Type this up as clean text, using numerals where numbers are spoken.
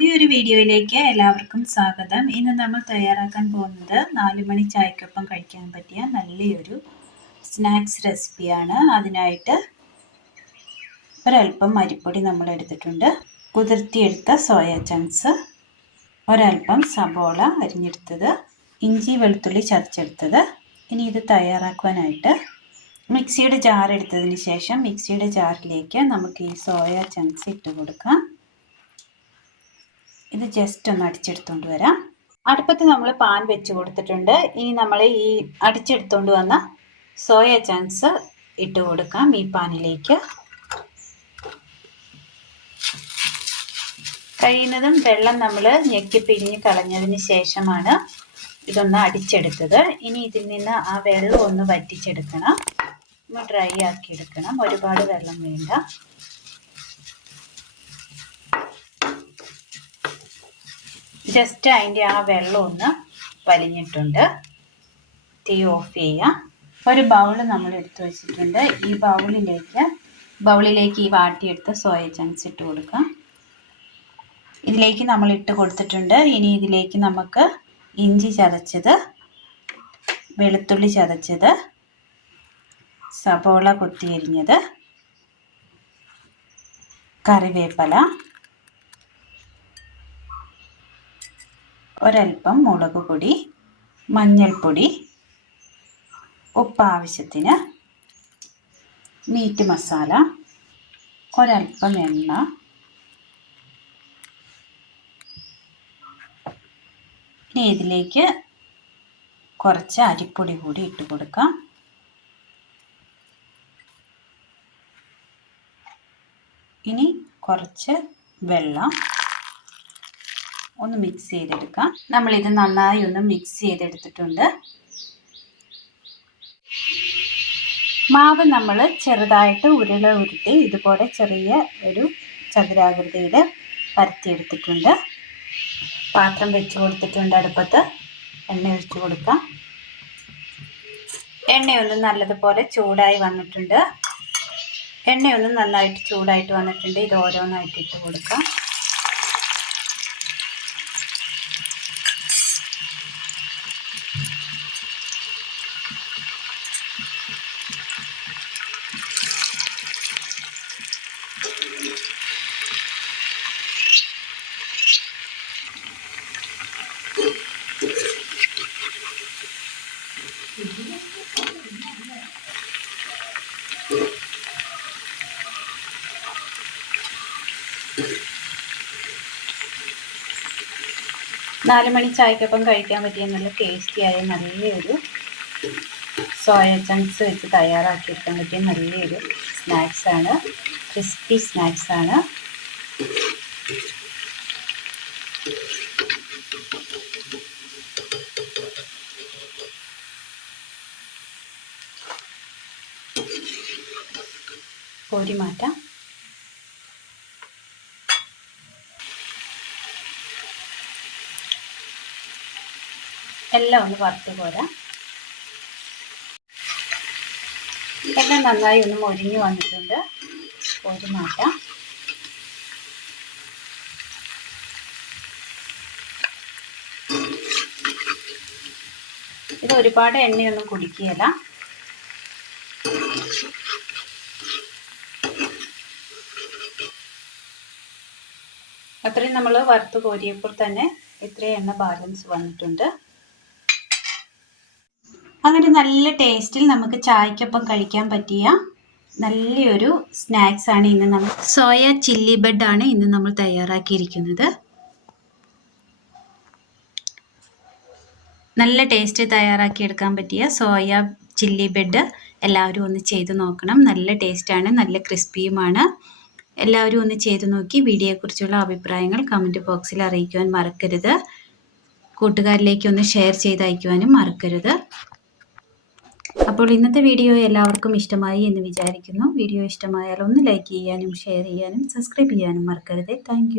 പുതിയൊരു വീഡിയോയിലേക്ക് എല്ലാവർക്കും സ്വാഗതം. ഇന്ന് നമ്മൾ തയ്യാറാക്കാൻ പോകുന്നത് 4 മണി ചായക്കൊപ്പം കഴിക്കാൻ പറ്റിയ നല്ലൊരു സ്നാക്സ് റെസിപ്പിയാണ്. അതിനായിട്ട് ഒരൽപ്പം അരിപ്പൊടി നമ്മൾ എടുത്തിട്ടുണ്ട്, കുതിർത്തിയെടുത്ത സോയ ചങ്ക്സ്, ഒരൽപ്പം സബോള അരിഞ്ഞെടുത്തത്, ഇഞ്ചി വെളുത്തുള്ളി ചതച്ചെടുത്തത്. ഇനി ഇത് തയ്യാറാക്കുവാനായിട്ട് മിക്സിയുടെ ജാർ എടുത്തതിന് ശേഷം മിക്സിയുടെ ജാറിലേക്ക് നമുക്ക് ഈ സോയ ചങ്ക്സ് ഇട്ട് കൊടുക്കാം. ഇത് ജസ്റ്റ് ഒന്ന് അടിച്ചെടുത്തുകൊണ്ട് വരാം. അടുപ്പത്ത് നമ്മൾ പാൻ വെച്ച് കൊടുത്തിട്ടുണ്ട്. ഇനി നമ്മൾ ഈ അടിച്ചെടുത്തുകൊണ്ട് വന്ന സോയ ചങ്ക്സ് ഇട്ട് കൊടുക്കാം ഈ പാനിലേക്ക്. കഴിയുന്നതും വെള്ളം നമ്മൾ ഞെക്കി പിഴിഞ്ഞ് കളഞ്ഞതിന് ശേഷമാണ് ഇതൊന്ന് അടിച്ചെടുത്തത്. ഇനി ഇതിൽ നിന്ന് ആ വെള്ളം ഒന്ന് വറ്റിച്ചെടുക്കണം, ഒന്ന് ഡ്രൈ ആക്കി എടുക്കണം. ഒരുപാട് വെള്ളം വേണ്ട. ജസ്റ്റ് അതിൻ്റെ ആ വെള്ളം ഒന്ന് വലിഞ്ഞിട്ടുണ്ട്. തീ ഓഫ് ചെയ്യാം. ഒരു ബൗള് നമ്മൾ എടുത്തു വെച്ചിട്ടുണ്ട്. ഈ ബൗളിലേക്ക് ഈ വാട്ടിയെടുത്ത സോയ ചങ്ക്സ് ഇട്ട് കൊടുക്കാം. ഇതിലേക്ക് നമ്മൾ ഇട്ട് കൊടുത്തിട്ടുണ്ട്. ഇനി ഇതിലേക്ക് നമുക്ക് ഇഞ്ചി ചതച്ചത്, വെളുത്തുള്ളി ചതച്ചത്, സബോള കൊത്തിയരിഞ്ഞത്, കറിവേപ്പില, ഒരൽപ്പം മുളക് പൊടി, മഞ്ഞൾപ്പൊടി, ഉപ്പ് ആവശ്യത്തിന്, മീറ്റ് മസാല, ഒരൽപ്പം എണ്ണ, ഇനി ഇതിലേക്ക് കുറച്ച് അരിപ്പൊടി കൂടി ഇട്ട് കൊടുക്കാം. ഇനി കുറച്ച് വെള്ളം ഒന്ന് മിക്സ് ചെയ്തെടുക്കാം. നമ്മളിത് നന്നായി ഒന്ന് മിക്സ് ചെയ്തെടുത്തിട്ടുണ്ട്. മാവ് നമ്മൾ ചെറുതായിട്ട് ഉരുട്ടി ഇതുപോലെ ചെറിയ ഒരു ചതുരാകൃതിയിൽ പരത്തിയെടുത്തിട്ടുണ്ട്. പാത്രം വെച്ച് കൊടുത്തിട്ടുണ്ട്. അടുപ്പത്ത് എണ്ണ ഒഴിച്ച് കൊടുക്കാം. എണ്ണയൊന്ന് നല്ലതുപോലെ ചൂടായി വന്നിട്ടുണ്ട്. എണ്ണയൊന്ന് നന്നായിട്ട് ചൂടായിട്ട് വന്നിട്ടുണ്ട്. ഇത് ഓരോന്നായിട്ട് ഇട്ട് കൊടുക്കാം. നാല് മണി ചായക്കൊപ്പം കഴിക്കാൻ പറ്റിയ നല്ല ടേസ്റ്റിയായ നല്ലൊരു സോയ ചങ്ക്സ് വെച്ച് തയ്യാറാക്കിയെടുക്കാൻ പറ്റിയ നല്ലൊരു സ്നാക്സാണ്. ക്രിസ്പി സ്നാക്സാണ്. കോരി മാറ്റാം. എല്ലാം ഒന്ന് വറുത്ത് പോരാം. എല്ലാം നന്നായി ഒന്ന് മൊരിഞ്ഞ് വന്നിട്ടുണ്ട്. കോരി മാറ്റാം. ഇത് ഒരുപാട് എണ്ണയൊന്നും കുടിക്കുകയില്ല. അത്രയും നമ്മൾ വറുത്ത് കോരിയപ്പോൾ തന്നെ ഇത്രയും എണ്ണ ബാലൻസ് വന്നിട്ടുണ്ട്. അങ്ങനെ നല്ല ടേസ്റ്റിൽ നമുക്ക് ചായക്കൊപ്പം കഴിക്കാൻ പറ്റിയ നല്ലൊരു സ്നാക്സാണ് ഇന്ന് നമ്മൾ സോയ ചില്ലി ബെഡാണ് ഇന്ന് നമ്മൾ തയ്യാറാക്കിയിരിക്കുന്നത്. നല്ല ടേസ്റ്റ് തയ്യാറാക്കിയെടുക്കാൻ പറ്റിയ സോയ ചില്ലി ബെഡ് എല്ലാവരും ഒന്ന് ചെയ്ത് നോക്കണം. നല്ല ടേസ്റ്റാണ്, നല്ല ക്രിസ്പിയുമാണ്. എല്ലാവരും ഒന്ന് ചെയ്ത് നോക്കി വീഡിയോയെക്കുറിച്ചുള്ള അഭിപ്രായങ്ങൾ കമൻറ്റ് ബോക്സിൽ അറിയിക്കുവാൻ മറക്കരുത്. കൂട്ടുകാരിലേക്ക് ഒന്ന് ഷെയർ ചെയ്ത് അയക്കുവാനും മറക്കരുത്. അപ്പോൾ ഇന്നത്തെ വീഡിയോ എല്ലാവർക്കും ഇഷ്ടമായി എന്ന് വിചാരിക്കുന്നു. വീഡിയോ ഇഷ്ടമായാൽ ഒന്ന് ലൈക്ക് ചെയ്യാനും ഷെയർ ചെയ്യാനും സബ്സ്ക്രൈബ് ചെയ്യാനും മറക്കരുത്. താങ്ക്